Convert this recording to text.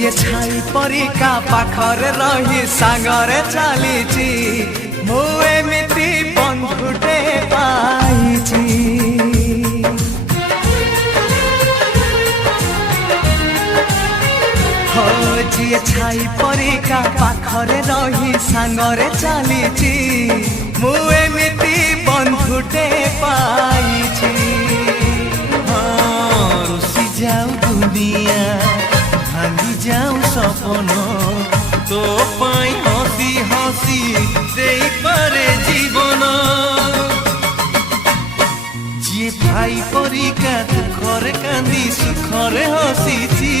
ଯିଏ ଛାଇ ପରିକା ପାଖରେ ରହି ସାଙ୍ଗରେ ଚାଲିଛି ମୁଁ ଏମିତି ବନ୍ଧୁଟେ ପାଇଛି। ଯିଏ ଛାଇ ପରିକା ପାଖରେ ରହି ସାଙ୍ଗରେ ଚାଲିଛି ମୁଁ ଏମିତି ବନ୍ଧୁଟେ ପାଇଛି। ରୁଷି ଯାଉ ଦୁନିଆ ଭାଙ୍ଗି ଯାଉ ସପନ ତୋ ପାଇଁ ହସି ହସି ଦେଇପାରେ ଜୀବନ। ଯିଏ ଭାଇ ପରିକା ଦୁଃଖରେ କାନ୍ଦି ସୁଖରେ ହସିଛି